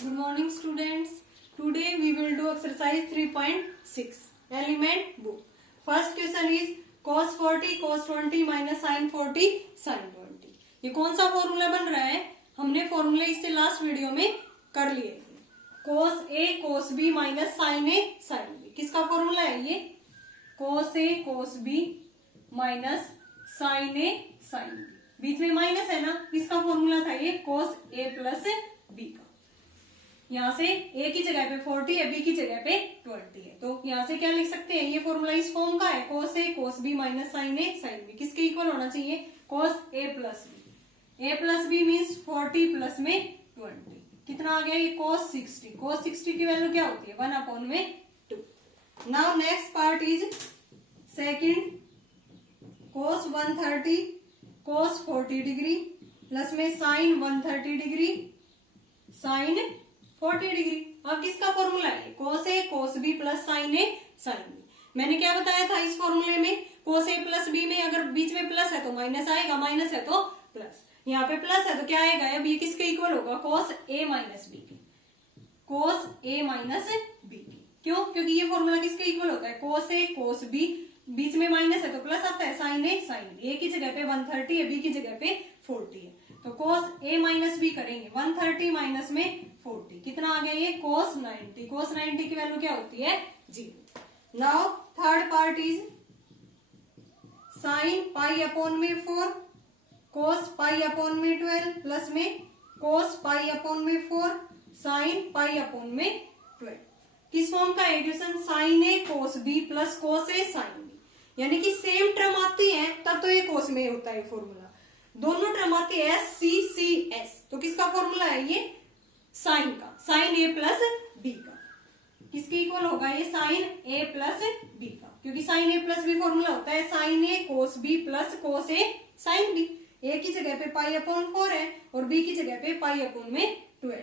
Good morning, students. Today we will do exercise 3.6 element book. First question is cos 40 cos 20 minus sin 40 sin 20. ये कौन सा formula बन रहा है? हमने फॉर्मूले इससे लास्ट वीडियो में कर लिए थे. cos a cos b minus sin a sin b. किसका फॉर्मूला है ये? cos a cos b minus sin a sin b. बीच में माइनस है ना, किसका फॉर्मूला था ये? cos a plus b का. यहाँ से a की जगह पे 40 है, b की जगह पे 20 है, तो यहाँ से क्या लिख सकते हैं? ये फॉर्मूला इस फॉर्म का है, cos a cos b minus sin a sin b. किसके इक्वल होना चाहिए? cos a plus b. a plus b means 40 plus में 20. कितना आ गया ये? cos 60. cos 60 की वैल्यू क्या होती है? 1/2. Now next part is second. cos 130 cos 40 degree plus में sin 130 डिग्री sin 40 डिग्री. अब किसका फॉर्मूला है? cos a cos b plus sin a sin b. मैंने क्या बताया था इस फॉर्मूले में? cos a प्लस b में अगर बीच में प्लस है तो माइनस आएगा, माइनस है तो प्लस. यहाँ पे प्लस है तो क्या आएगा? अब ये किसके इक्वल होगा? cos a माइनस b के. cos a माइनस b के. क्यों? क्योंकि ये फॉर्मूला किसके इक्वल होता है? cos a cos b, बीच में माइनस है तो प्लस आता है, sin a sin b. a की जगह पे 130 है, b की जगह पे 40 है, तो cos a माइनस b करेंगे. 130 माइनस में 40 कितना आ गया ये? cos 90. cos 90 की वैल्यू क्या होती है? 0. Now third part is sin pi upon में 4 cos पाई अपॉन में 12 प्लस में cos पाई अपॉन में 4 sin पाई अपॉन में 12. किस फॉर्म का addition? sin a cos b plus cos a sin b. यानी कि सेम टर्म आती है तब तो ये cos में होता है फॉर्मूला. दोनों टर्म आती है सी सी एस, तो किसका फॉर्मूला है ये? साइन का. साइन ए प्लस बी का. किसके इक्वल होगा ये? साइन ए प्लस बी का, क्योंकि sign A plus B formula होता है साइन ए कोस बी प्लस कोस ए साइन बी. ए की जगह पे पाई अपॉन 4 है और बी की जगह पे पाई अपॉन में 12.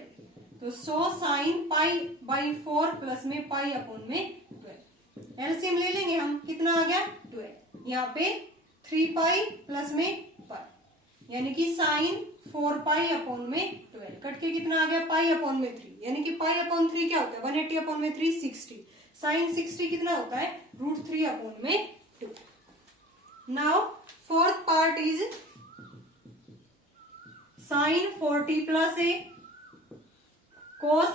तो so sine pi by 4 plus में पाई अपॉन में 12. एलसीएम ले लेंगे हम. कितना आ गया? 12. यहाँ पे 3 पाई प्लस में पाई, यानी कि साइन 4 पाई अपॉन में 12 कट के कितना आ गया? पाई अपॉन में 3, यानी कि पाई अपॉन 3 क्या होता है? 180 अपॉन में 3 60. साइन 60 कितना होता है? √3 अपॉन में 2. Now fourth part is sign 40 plus A cos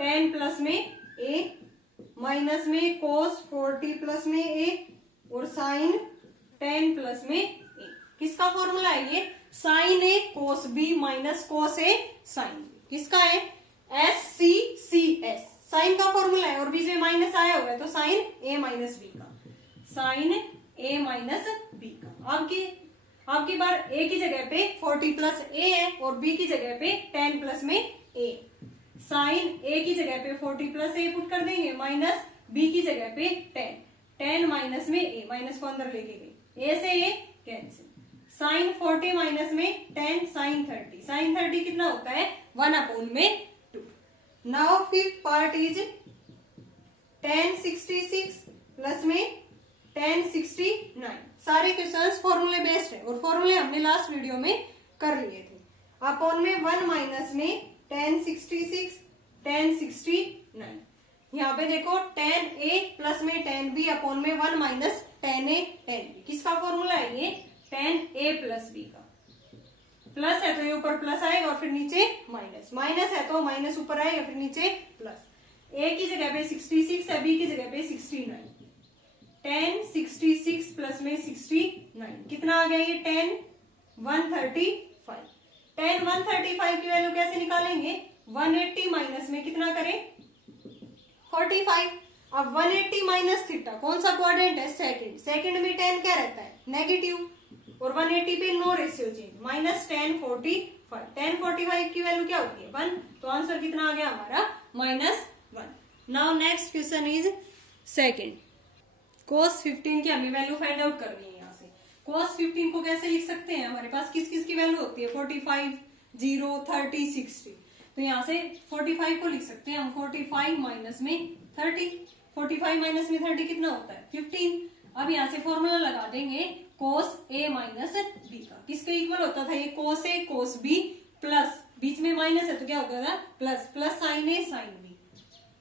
10 plus में ए माइनस में कोस 40 प्लस में ए और साइन 10 प्लस में ए. किसका फॉर्मूला है ये? साइन ए कोस बी माइनस कोस ए साइन बी. किसका है? S C C S. Sine का फॉर्मूला है और बीच में माइनस आया हुआ है तो साइन ए माइनस बी का. साइन ए माइनस बी का. आपकी बार ए की जगह पे 40 प्लस ए है और बी की जगह पे 10 प्लस में ए. साइन ए की जगह पे 40 प्लस ए पुट कर देंगे माइनस बी की जगह पे 10 माइनस में ए, माइनस को अंदर लेके गए, ए से ए कैंसिल. साइन 40 माइनस में 10 साइन 30. साइन 30 कितना होता है? 1/2. Now fifth part is tan 66 plus में tan 69. सारे क्वेश्चंस फॉर्मूले बेस्ड है और फॉर्मूले हमने लास्ट वीडियो में कर लिए थे. अपॉन में 1 माइनस में tan 66 tan 69. यहाँ पे देखो tan a प्लस में tan b अपॉन में 1 minus tan a tan b. किसका फॉर्मूला है ये? tan a प्लस b का. प्लस है तो ये ऊपर प्लस आएगा और फिर नीचे माइनस, माइनस है तो माइनस ऊपर आएगा फिर नीचे प्लस. a की जगह पे 66 है, b की जगह पे 69. tan 66 प्लस में 69 कितना आ गया ये? tan 135. tan 135 की वैल्यू कैसे निकालेंगे? 180 माइनस में कितना करें? 45. अब 180 माइनस थीटा कौन सा क्वाड्रेंट है? सेकंड. सेकंड में tan क्या रहता है? नेगेटिव. और 180 पे no ratio change, minus tan 45. tan 45 की वैल्यू क्या होती है? 1. तो आंसर कितना आ गया हमारा? -1. Now next question is second. cos 15 की हमें वैल्यू फाइंड आउट करनी है. यहाँ से cos 15 को कैसे लिख सकते हैं? हमारे पास किस किस की वैल्यू होती है? 45 0 30 60. तो यहाँ से 45 को लिख सकते हैं हम 45 माइनस में 30. 45 माइनस में 30 कितना होता है? 15. अब यहाँ से फॉर्मूला लगा देंगे cos a माइनस b का. किसके इक्वल होता था ये? cos a cos b plus बीच में माइनस है तो क्या हो गया प्लस, प्लस साइन ए sine B,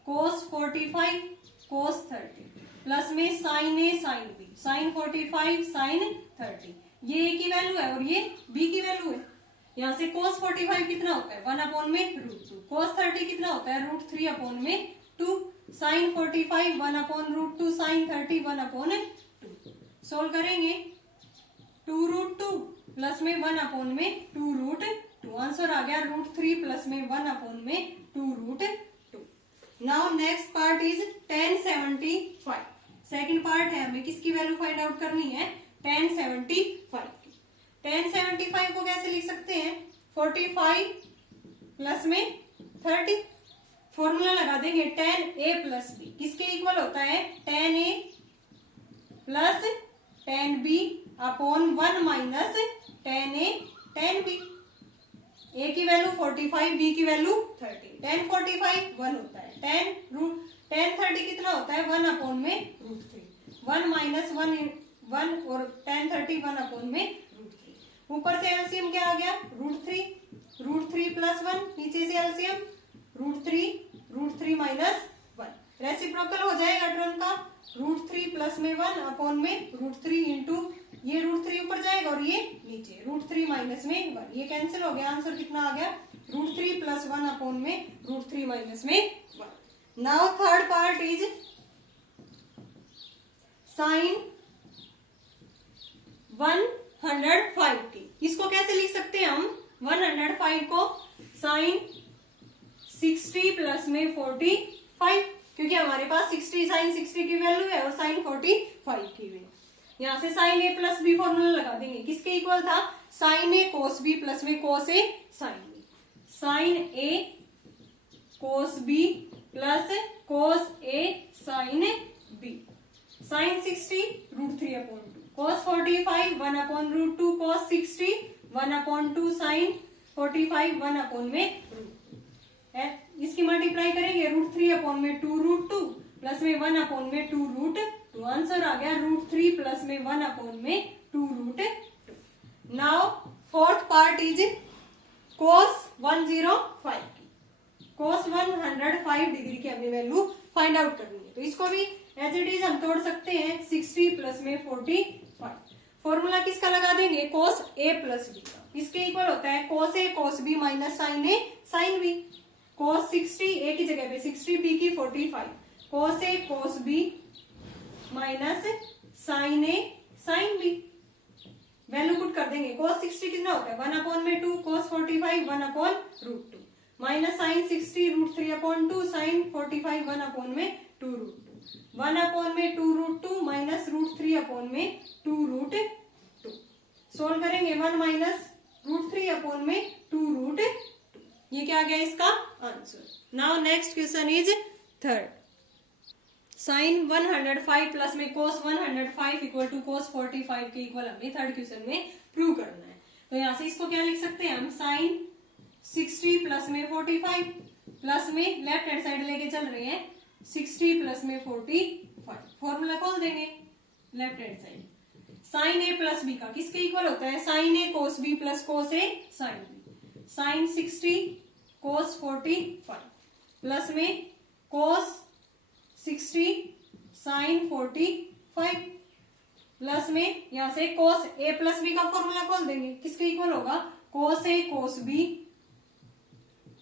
cos 45 cos 30 plus में साइन ए साइन बी, साइन 45 साइन 30, ये ए की वैल्यू है और ये बी की वैल्यू है। यहाँ से कोस 45 कितना होता है 1 में √2, कोस 30 कितना होता है √3/2, साइन 45 1/√2, साइन 30 1/2। सोल्व करेंगे 2√2 प्लस में 1/2, आंसर आ गया √3 प्लस में 1/2। Now next part is 1075। Second part है, हमें किसकी वैल्यू फाइंड आउट करनी है 1075 की। 1075 को कैसे लिख सकते हैं 45 प्लस में 30, फॉर्मूला लगा देंगे 10a प्लस b, किसके इक्वल होता है 10a plus 10b upon 1 minus 10a 10b। a की वैल्यू 45, b की वैल्यू 30, 1045 1 होता है, 1030 कितना होता है 1/√3, 1 माइनस 1 और 1030 1/√3। ऊपर से एलसीएम क्या आ गया √3 प्लस 1, नीचे से एलसीएम √3 माइनस 1, रेसिप्रोकल हो जाएगा टर्म का, √3 प्लस में 1 √3 इंटू ये √3 ऊपर जाएगा और ये नीचे √3 माइनस में 1, ये कैंसिल हो गया, आंसर कितना आ गया √3 प्लस 1 √3 माइनस में 1। Now third part is sign 105 की। इसको कैसे लिख सकते हैं हम 105 को साइन 60 प्लस में 45, क्योंकि हमारे पास 60 साइन 60 की वैल्यू है और साइन 45 की वैल्यू। यहां से sign A plus B formula लगा देंगे, किसके इक्वल था साइन ए कोस बी प्लस में कोस ए साइन बी, साइन ए कोस बी प्लस कोस ए साइन बी, साइन 60 √3/2, कोस 45 1/√2, कोस 60 1/2, साइन 45 1/√2 है। इसकी मल्टीप्लाई करेंगे √3/2 प्लस में 1/2, आंसर आ गया √3 प्लस में 1/2। नाउ फोर्थ पार्ट इज कोस 105 की। कोस 105 डिग्री की हमें वैल्यू फाइंड आउट करनी है, तो इसको भी एज इट इज हम तोड़ सकते हैं 60 प्लस में 45। फॉर्मूला किसका लगा देंगे कोस ए प्लस बी का, इसके इक्वल होता है cos a cos b minus sine A sine B, cos 60 a की जगह पे 60, बी की 45, cos a cos b minus sine A sine b, value put कर देंगे। कोस 60 कितना होता है 1/2, cos 45 1/√2, minus sine 60 √3/2, sine 45 1/2, 1/2 minus √3/2। Solve करेंगे 1 माइनस √3/2, ये क्या आ गया इसका answer. Now next question is third, sign 105 plus में कोस 105 इक्वल टू कोस 45 के इक्वल हमें थर्ड क्वेश्चन में प्रूव करना है। तो यहां से इसको क्या लिख सकते हैं हम साइन 60 प्लस में 45 प्लस में लेफ्ट हैंड साइड लेके चल रहे हैं 60 प्लस में 45, फॉर्मूला खोल देंगे left hand side, sign A plus B का किसके इक्वल होता है साइन ए कोस बी प्लस कोस ए साइन बी, साइन 60 कोस 45 प्लस में कोस 60 साइन 45 प्लस में यहां से कोस ए प्लस बी का फॉर्मूला खोल देंगे, किसके इक्वल होगा कोस a cos b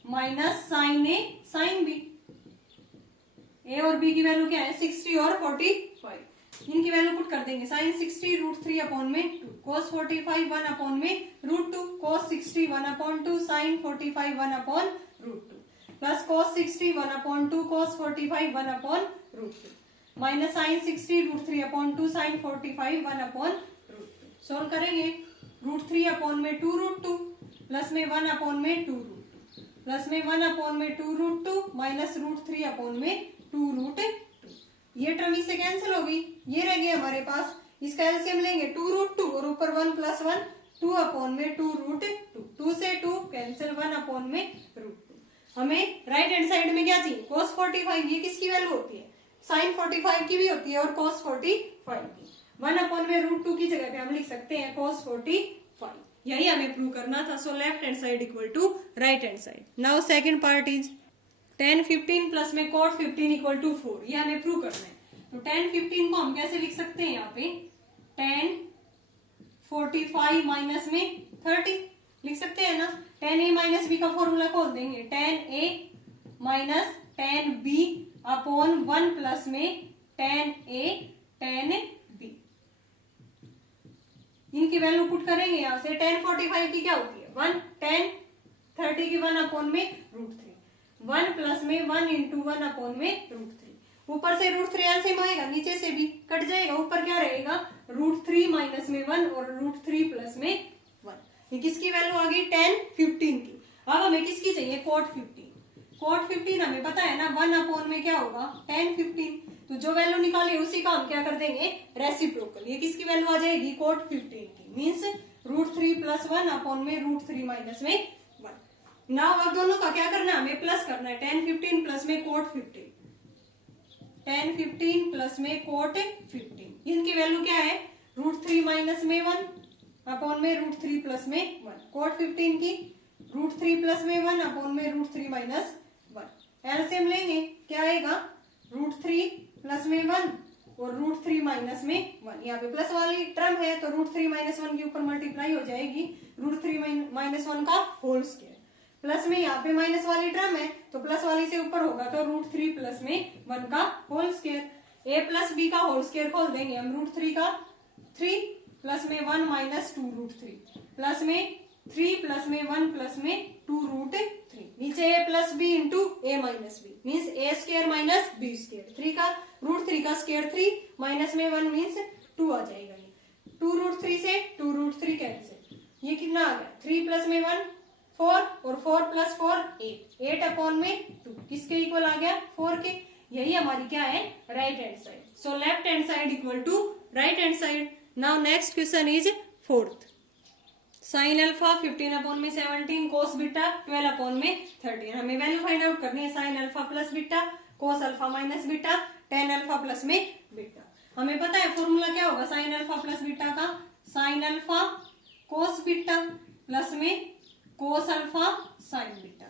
minus sine A sine B. ए और बी की वैल्यू क्या है 60 और 45, इनकी वैल्यू पुट कर देंगे, साइन 60 √3/2, कोस 45 1/√2, कोस 60 1/2, sign 45 1/√2, plus cos 60 1/2, cos 45 1/√2, minus sine 60 √3/2, sine 45 1/√2। Solve करेंगे √3/2 प्लस में 1/2, प्लस में 1/2 माइनस √3/2, ये टर्म इससे कैंसिल होगी, ये रह गया हमारे पास, इसका एलसीएम लेंगे 2√2 और ऊपर 1 प्लस 1 2/2, 2 से 2 कैंसिल 1/√2। हमें राइट हैंड साइड में क्या चाहिए cos 45, ये किसकी वैल्यू होती है साइन 45 की भी होती है और cos 45 की, 1/√2 की जगह पे हम लिख सकते हैं cos 45, यही हमें प्रूव करना था। So left hand side equal to right hand side. Now second part is tan 15 plus में cot 15 इक्वल टू 4। ये हमें प्रूव करना है। तो tan 15 को हम कैसे लिख सकते हैं, यहाँ पे tan 45 माइनस में 30 लिख सकते हैं ना। tan a माइनस बी का फॉर्मूला खोल देंगे, tan a minus tan b upon 1 plus में tan a tan b। इनकी वैल्यू पुट करेंगे यहाँ से। tan 45 की क्या होती है 1, tan 30 की 1 अपॉन में √3, 1 प्लस में 1 इंटू 1 अपॉन में √3। ऊपर से √3 एलसीएम आएगा, नीचे से भी कट जाएगा, ऊपर क्या रहेगा √3 माइनस में 1 और √3 प्लस में 1। ये किसकी वैल्यू आ गई tan 15 की। अब हमें किसकी चाहिए cot 15। cot 15 हमें पता है ना 1 अपॉन में क्या होगा tan 15। तो जो वैल्यू निकाली उसी का हम क्या कर देंगे रेसिप्रोकल। ये किसकी वैल्यू आ जाएगी cot 15 की, मीन्स √3 प्लस 1 अपॉन में √3 माइनस में 1। नाउ अब दोनों का क्या करना है, हमें प्लस करना है। tan 15 प्लस में cot 15, tan 15 प्लस में cot 15। इनकी वैल्यू क्या है √3 माइनस में 1 अपॉन में √3 प्लस में 1। cot 15 की √3 प्लस में 1 अपॉन में √3 माइनस 1। एलसीएम लेंगे, क्या आएगा √3 प्लस में 1 और √3 माइनस में 1। यहाँ पे प्लस वाली टर्म है तो √3 माइनस 1 के ऊपर मल्टीप्लाई हो जाएगी √3 माइनस 1 का होल स्क्वायर। प्लस में यहाँ पे माइनस वाली टर्म है तो प्लस वाली से ऊपर होगा तो √3 प्लस में 1 का whole square. a plus b का होल स्क्वायर खोल देंगे हम। √3 का 3 प्लस में 1 माइनस 2 √3 प्लस में 3 प्लस में 1 प्लस में 2 √3। नीचे a plus b into a minus b means a square minus b square. 3 का √3 का स्क्वायर 3 माइनस में 1 मीन्स 2 आ जाएगा। ये 2 √3 से 2 √3 कैंसिल। ये कितना आ गया 3 प्लस में 1 4 और 4 प्लस 4 8 अपॉन में 2 किसके इक्वल आ गया 4 के। यही हमारी क्या है right hand side. So left hand side equal to right hand side. Now next question is fourth. Sine alpha 15 upon में 17 कोस बीटा 12 अपॉन में 13। हमें वैल्यू फाइंड आउट करनी है sine alpha plus beta cos alpha minus beta tan alpha plus में beta. हमें पता है formula क्या होगा साइन अल्फा प्लस बीटा का, sign alpha cos beta plus में कोस अल्फा साइन बीटा।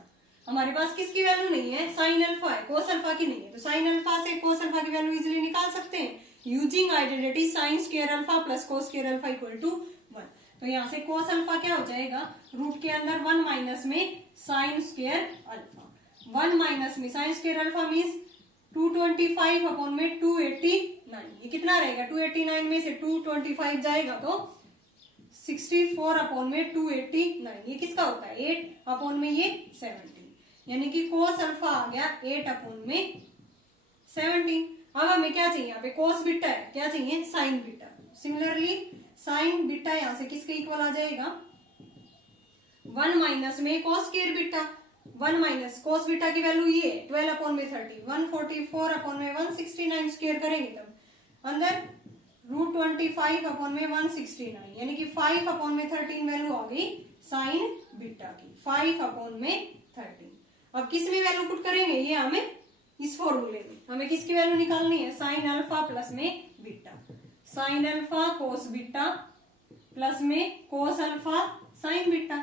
हमारे पास किसकी वैल्यू नहीं है साइन अल्फा है, कोस अल्फा की नहीं है। तो साइन अल्फा से कोस अल्फा की वैल्यू इजीली निकाल सकते हैं using identity sine square alpha plus cos square alpha equal to 1। तो यहाँ से कोस अल्फा क्या हो जाएगा रूट के अंदर 1 माइनस में साइन स्क्वायर अल्फा। 1 माइनस में sign square alpha means 225 upon में 289। ये कितना रहेगा 289 में से 225 जाएगा तो 64 अपॉन में 289। ये किसका होता है 8 अपॉन में ये 17, यानी कि कोस अल्फा आ गया 8 अपॉन में 17। अब हमें क्या चाहिए यहाँ पे कोस बीटा है, क्या चाहिए sign beta. Similarly sign beta यहाँ से किसके इक्वल आ जाएगा 1 माइनस में cos square beta. 1 minus cos beta की वैल्यू ये 12 अपॉन में 30, 144 अपॉन में 169 स्क्वायर करेंगे तब अंदर √25 अपॉन में 169, यानी कि 5 अपॉन में 13 वैल्यू आ गई साइन बीटा की 5 अपॉन में 13। अब किस में वैल्यू पुट करेंगे ये हमें इस फॉर्मूले में। हमें किसकी वैल्यू निकालनी है साइन अल्फा प्लस में beta, sine alpha cos beta plus में cos alpha sine beta.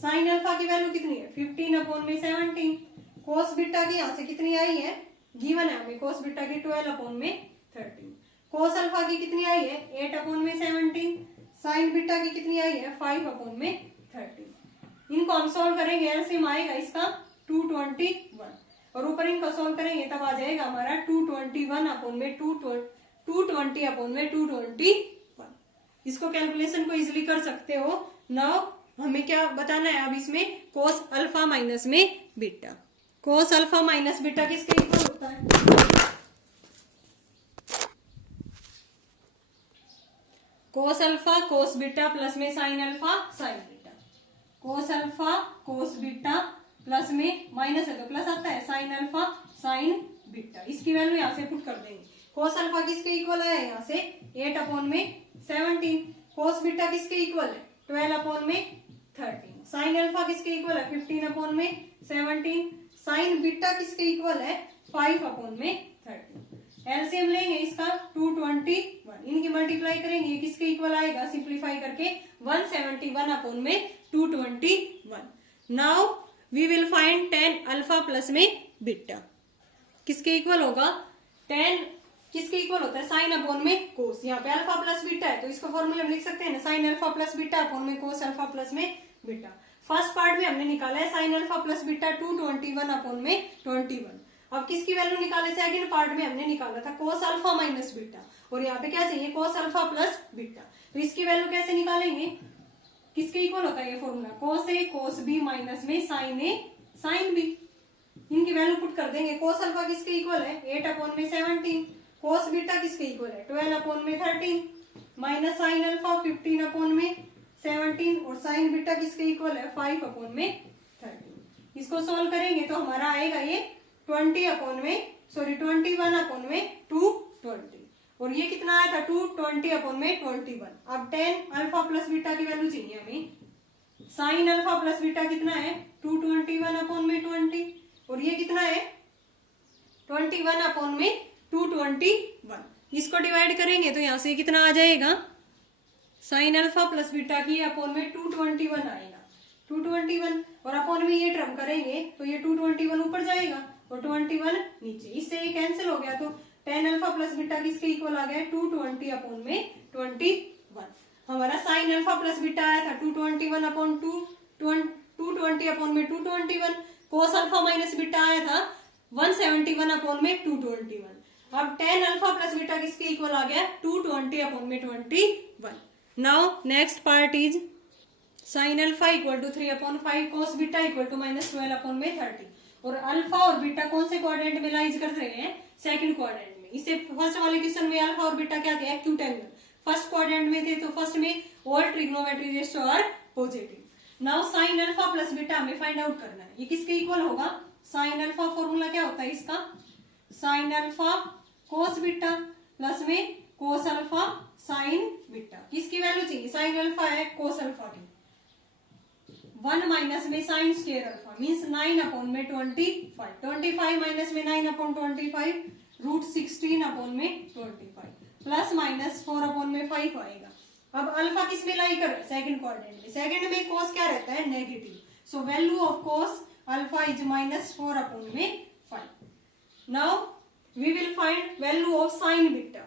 Sine alpha की वैल्यू कितनी है 15 अपॉन में 17। कोस बीटा की यहाँ से कितनी आई है गिवन है हमें कोस बीटा की 12 अपॉन में 13। कोस अल्फा की कितनी आई है 8 अपॉन में 17। साइन बीटा की कितनी आई है 5 अपॉन में 13। इनको हम सोल्व करेंगे एलसीएम आएगा इसका 221 और ऊपर इनको सोल्व करेंगे तब आ जाएगा हमारा 221 अपॉन में 220 अपॉन में 221। इसको कैलकुलेशन को इजिली कर सकते हो। नाउ हमें क्या बताना है अब इसमें कोस अल्फा माइनस में beta. Cos alpha minus beta किसके इक्वल होता है cos alpha cos beta plus में sine alpha sine beta. Cos alpha cos beta plus में माइनस है तो प्लस आता है साइन अल्फा साइन बीटा। इसकी वैल्यू यहाँ से पुट कर देंगे। कोस अल्फा किसके इक्वल है यहाँ से 8 अपॉन में 17। कोस बीटा किसके इक्वल है 12 अपॉन में 13। साइन अल्फा किसके इक्वल है 15 अपॉन में 17। साइन बीटा किसके इक्वल है 5 अपॉन में 13। एलसीएम लेंगे इसका 221, इनकी मल्टीप्लाई करेंगे, ये किसके इक्वल आएगा सिंप्लीफाई करके 171 अपॉन में 221। Now we will find tan alpha plus में बीटा किसके इक्वल होगा, tan किसके इक्वल होता है साइन अपॉन में कोस। यहाँ पे अल्फा प्लस बीटा है तो इसको फॉर्मूला में लिख सकते हैं ना, sign alpha plus beta upon में कोस अल्फा प्लस में बीटा। फर्स्ट पार्ट में हमने निकाला है sine alpha plus beta 221 upon में 21। अब किसकी वैल्यू निकाले, सेकंड पार्ट में हमने निकाला था कोस अल्फा माइनस बीटा, और यहाँ पे क्या चाहिए कोस अल्फा प्लस बीटा। तो इसकी वैल्यू कैसे निकालेंगे, किसके इक्वल होता है ये formula, cos a cos b minus में साइन ए साइन बी। इनकी वैल्यू पुट कर देंगे, कोस अल्फा किसके इक्वल है 8 अपॉन में 17, कोस बीटा किसके इक्वल है 12 अपॉन में 13, माइनस साइन अल्फा 15 अपॉन में 17, और साइन बीटा किसके इक्वल है 5 अपॉन में 13। इसको सोल्व करेंगे तो हमारा आएगा ये 21 अपॉन में 220, और ये कितना आया था 220 अपॉन में 21। अब tan अल्फा प्लस बीटा की वैल्यू चाहिए हमें, साइन अल्फा प्लस बीटा कितना है 221 अपॉन में 20, और ये कितना है 21 अपॉन में 221। इसको डिवाइड करेंगे तो यहां से कितना आ जाएगा, साइन अल्फा प्लस बीटा की अपॉन में 221 आएगा 221, और अपॉन में ये टर्म करेंगे तो ये 221 ऊपर जाएगा और 21 नीचे, इससे ये कैंसिल हो गया। तो tan अल्फा प्लस बीटा किसके इक्वल आ गया 220 अपॉन में 21। हमारा साइन अल्फा प्लस बीटा आया था 221 अपॉन 220 अपॉन में 221, कोस अल्फा माइनस बीटा आया था 171 अपॉन में 221। अब tan अल्फा प्लस बीटा किसके इक्वल आ गया 220 अपॉन में 21। Now next part is sine alpha equal to 3 upon 5 cos beta equal to -12 upon में 30, और अल्फा और बीटा कौन से क्वाड्रेंट में लाइज कर रहे हैं, सेकंड क्वाड्रेंट में। इससे फर्स्ट वाले क्वेश्चन में अल्फा और बीटा क्या थे एक्यूट एंगल, फर्स्ट क्वाड्रेंट में थे, तो फर्स्ट में all trigonometry ratio are positive. Now sine alpha plus beta हमें फाइंड आउट करना है, ये किसके इक्वल होगा, साइन अल्फा फॉर्मूला क्या होता है इसका, sign alpha cos beta plus में कोस अल्फा साइन बीटा। किसकी वैल्यू चाहिए, साइन अल्फा है कोस अल्फा की, 1 माइनस में sign square alpha means 9 upon में 25 माइनस में 9 अपॉन 25 रूट 16 अपॉन में 25 प्लस माइनस 4 अपॉन में 5 आएगा। अब अल्फा किस में लाई कर रहा है, सेकंड क्वाड्रेंट में, सेकंड में कोस क्या रहता है negative, so value of cos alpha is -4 upon में 5। Now we will find value of sine beta,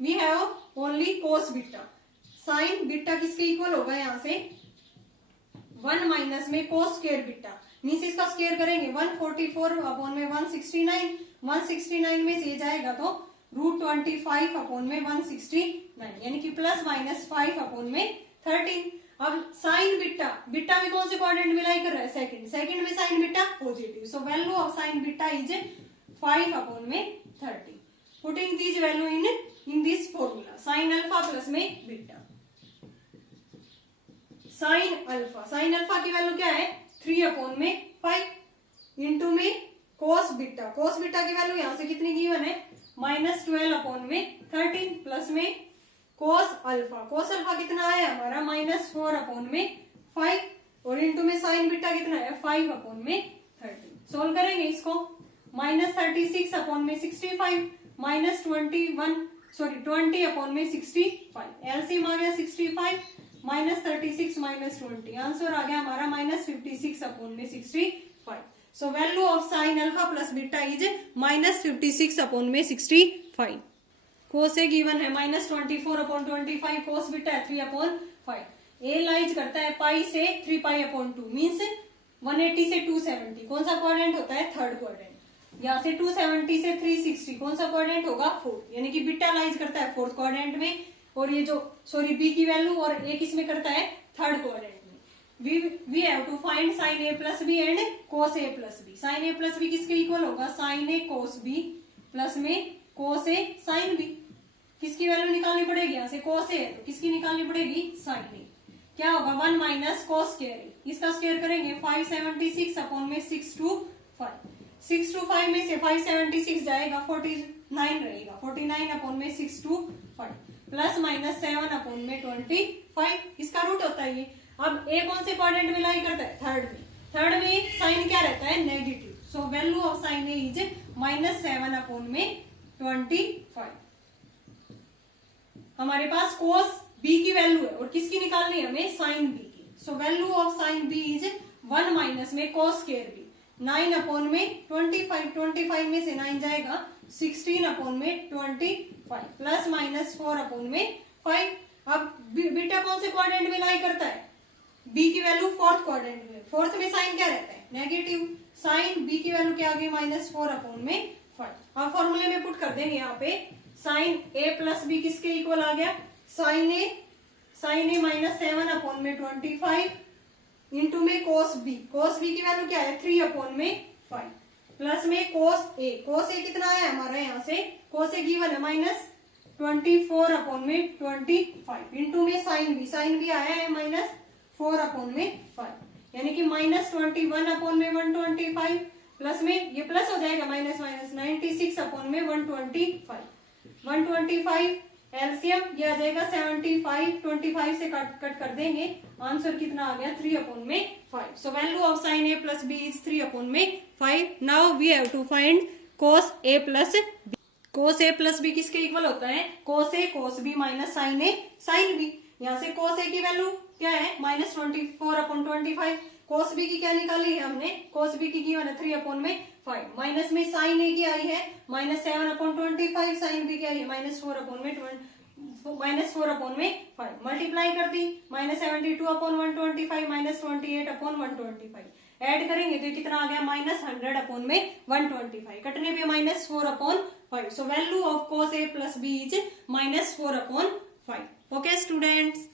we have only cos beta, sine beta किसके इक्वल होगा यहाँ से 1 माइनस में कोस स्क्वायर बीटा मीन्स इसका स्क्वायर करेंगे 144 अपॉन में 169 में से जाएगा तो रूट 25 अपॉन में 169 यानी कि प्लस माइनस 5 अपॉन में 13। अब साइन बीटा, बीटा भी कौन से क्वाड्रेंट में लाई कर रहा है सेकंड में sign beta positive, so value of sine beta is 5 upon में 30। Putting this value in this formula sine alpha plus में बीटा, साइन अल्फा की वैल्यू क्या है 3 अपॉन में 5 इंटू में कोस बीटा की वैल्यू यहां से कितनी गिवन है -12 अपॉन में 13 प्लस में कोस अल्फा कितना है हमारा -4 अपॉन में 5 और इंटू में साइन बीटा कितना है 5 अपॉन में 13। सोल्व करेंगे इसको, -36 अपॉन में 65 -20 अपॉन में 65, एलसीएम आ गया 65 -36 -20, आंसर आ गया हमारा -56 अपॉन में 65। सो value of sign alpha plus beta is -56 upon में 65। कोस ए गिवन है -24 अपॉन 25, कोस बीटा है 3 अपॉन 5, ए लाइज करता है पाई से 3 पाई अपॉन 2 मीन्स 180 से 270, कौन सा क्वाड्रेंट होता है थर्ड क्वाड्रेंट, यहाँ से 270 से 360 कौन सा क्वाड्रेंट होगा फोर्थ, यानी कि बीटा लाइज करता है फोर्थ क्वाड्रेंट में, और ये जो बी की वैल्यू और ए किस में करता है थर्ड क्वाड्रेंट में। We have to find sine A plus B and cos A plus B. Sine A plus B किसके इक्वल होगा, साइन ए कोस बी प्लस में कोस ए साइन बी। किसकी वैल्यू निकालनी पड़ेगी, यहाँ से कोस ए है तो किसकी निकालनी पड़ेगी साइन ए, क्या होगा 1 माइनस कोस स्क्वायर ए, इसका स्क्वायर करेंगे 576 अपॉन में 6 to 5 में से 576 जाएगा 49 रहेगा, 49 अपॉन में 6 to 5 प्लस माइनस 7 अपॉन में 25, इसका रूट होता है ये। अब ए कौन से क्वाड्रेंट में लाई करता है थर्ड में साइन क्या रहता है negative, so value of sign A is -7 upon में 25। हमारे पास cos b की वैल्यू है और किसकी निकालनी है हमें, sin b की। सो value of sin b is 1 minus में cos स्क्वायर b, 9 अपॉन में 25 में से 9 जाएगा 16 अपॉन में 25 प्लस माइनस 4 अपॉन में 5। अब बीटा कौन से क्वाड्रेंट में लाई करता है, b की वैल्यू फोर्थ क्वाड्रेंट में, फोर्थ में साइन क्या रहता है, नेगेटिव। साइन b की वैल्यू क्या आ गई, -4 अपॉन में 5। अब फॉर्मूले में पुट कर देंगे यहाँ पे, साइन a प्लस b किसके इक्वल आ गया, साइन ए -7 अपॉन में 25 इंटू में cos b की वैल्यू क्या है 3 अपॉन में 5 प्लस में cos a कितना आया हमारा यहाँ से, cos a गिवन है -24 अपॉन में 25 इंटू में साइन b आया है -4 अपॉन में 5, यानी कि -21 अपॉन में 125 प्लस में ये प्लस हो जाएगा माइनस 96 अपॉन में 125 एलसीएम ये आ जाएगा 75, 25 से कट कर देंगे, आंसर कितना आ गया 3 अपॉन में 5। So value of sine a plus b is 3 upon में 5। Now we have to find cos a plus b। cos a plus b किसके इक्वल होता है, cos a cos b minus sine a sine b। यहाँ से cos a की value क्या है -24 upon 25, cos b की क्या निकाली है हमने, cos b की गिवन है 3 अपॉन में 5, माइनस में साइन a की आई है -7 अपॉन 25, साइन b की आई है -4 अपॉन में 5, मल्टीप्लाई कर दी -72 अपॉन 125 -28 अपॉन 125, ऐड करेंगे तो कितना आ गया -100 अपॉन में 125, कटने पे -4 upon 5। So value of cos a plus b is -4 upon 5। Okay students.